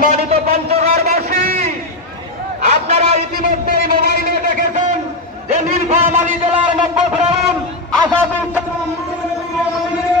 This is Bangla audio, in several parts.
সম্মানিত পঞ্চগড়বাসী আপনারা ইতিমধ্যেই মোবাইলে দেখেছেন যে নীলফামারী জেলার নব্বগ্রাম আসাদুজ্জামান ঘুরা দিকে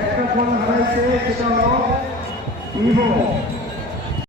একটা ফোন হারাইছে সেটা হলো ভিভো